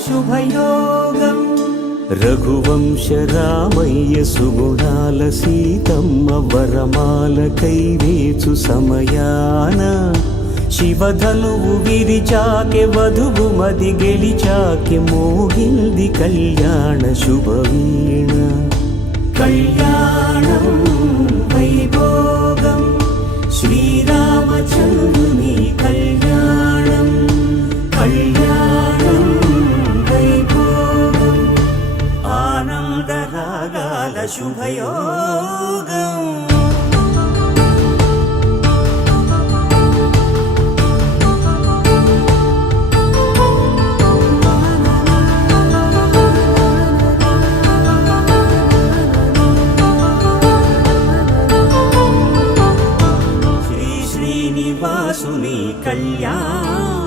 శుభయోగం రఘువంశ రామయ్య సుగుణాల సీతమ్మ వరమాలకై వేచు సమయాన శివధనువు విరిచాకె వధువు మది గెలిచాకె మోగింది కళ్యాణ శుభవీణ కళ్యాణం వైభోగం శ్రీరామచంద్రుని కళ్యాణం కళ్యాణం వైభోగం ఆనందరాగాల శుభయోగం శ్రీనివాసుని కళ్యాణం